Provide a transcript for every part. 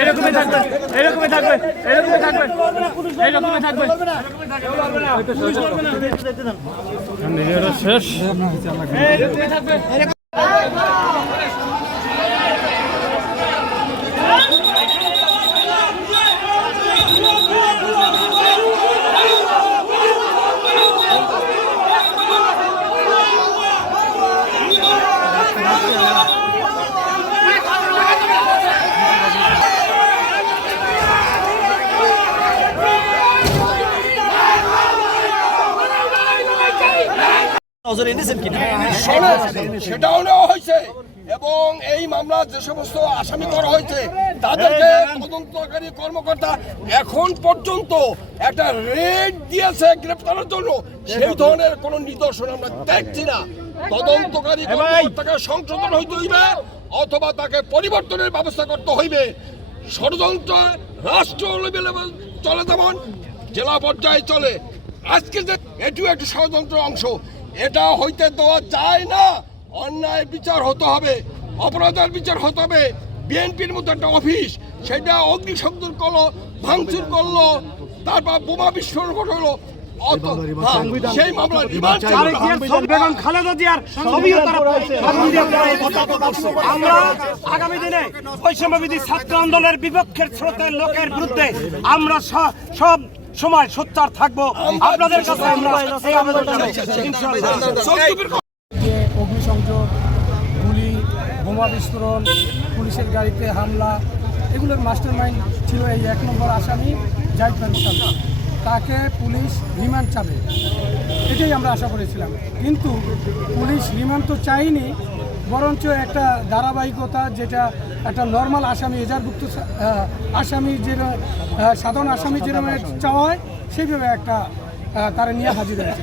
এরকমই থাকবে। এরকমই থাকবে এরকমই থাকবে এরকমই থাকবে শেষ থাকবে সেটাও নেওয়া হয়েছে। এবং এই মামলা যে সমস্ত আসামি করা হয়েছে তাদেরকে তদন্তকারী কর্মকর্তা এখন পর্যন্ত একটা রেড দিয়েছে গ্রেপ্তারের জন্য। সেই ধরনের কোনো নিদর্শন আমরা দেখছি না। তদন্তকারী কর্মকর্তাকে সংশোধন হইতে হইবে অথবা তাকে পরিবর্তনের ব্যবস্থা করতে হইবে। ষড়যন্ত্র রাষ্ট্র লেভেলে চলে যেমন জেলা পর্যায়ে চলে। আজকে যে এটিও একটি ষড়যন্ত্র অংশ এটা হইতে দেওয়া যায় না। অন্যায় বিচার হতে হবে অপরাধের বিচার হতে হবে। বিএনপির মতো একটা অফিস সেটা অগ্নিসংযোগ করল ভাঙচুর করল তারপর বোমা বিস্ফোরণ ঘটলো হ্যাঁ, সেই মামলা খালেদা জিয়ার। আমরা আগামী দিনে বৈষম্যবিধি ছাত্র আন্দোলনের বিপক্ষের স্রোতের লোকের বিরুদ্ধে আমরা সব সময় সোচ্চার থাকব। আপনাদের কাছে আমরা অগ্নিসংযোগ গুলি বোমা বিস্ফোরণ পুলিশের গাড়িতে হামলা এগুলোর মাস্টার মাইন্ড ছিল এই এক নম্বর আসামি জাহিদ ফারুক তাকে পুলিশ রিমান্ড চাবে। এটাই আমরা আশা করেছিলাম। কিন্তু পুলিশ রিমান্ড তো চাইনি। বরঞ্চ একটা ধারাবাহিকতা যেটা একটা নর্মাল আসামি এজারভুক্ত আসামি আহ, সাধারণ আসামি যেরকম চাওয়া হয় সেইভাবে একটা তারা নিয়ে হাজির হয়েছে।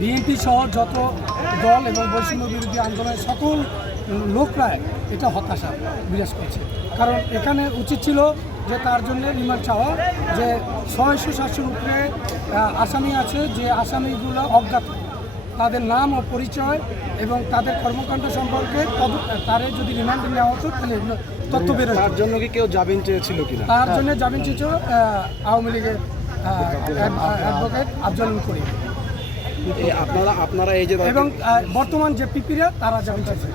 বিএনপি সহ যত দল এবং বৈষম্য বিরোধী আন্দোলনের সকল লোকরা এটা হতাশা বিরাজ করছে। কারণ এখানে উচিত ছিল যে তার জন্য রিমান্ড চাওয়া যে ছয়শো সাতশোর উপরে আসামি আছে যে আসামিগুলো অজ্ঞাত। তাদের নাম ও পরিচয় এবং তাদের কর্মকাণ্ড সম্পর্কে তারে যদি রিমান্ডে নেওয়া হতো তাহলে তথ্য বেরোয় তার জন্য কি কেউ জামিন চেয়েছিল কিনা? তার জন্য জামিন চেয়েছিল আওয়ামী লীগের অ্যাডভোকেট আফজল করি আপনারা আপনারা এই যে এবং বর্তমান যে পিপিরা তারা জামিন চাইছে।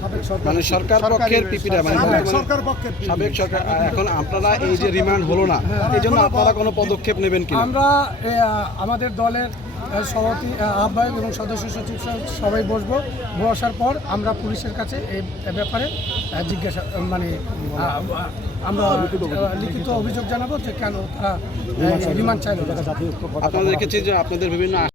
সাবেক সরকার মানে সরকার পক্ষের পিপিরা মানে সরকার পক্ষের সাবেক সরকার এখন আপনারা এই যে রিমান্ড হলো না এই জন্য আপনারা কোনো পদক্ষেপ নেবেন কিনা? আমরা আমাদের দলের সভাপতি আহ্বায়ক এবং সদস্য সচিব সবাই বসবো। বসার পর আমরা পুলিশের কাছে এই ব্যাপারে জিজ্ঞাসা মানে আমরা লিখিত অভিযোগ জানাব যে কেন তারা রিমান্ড চাইল আপনাদের কাছে যে আপনাদের বিভিন্ন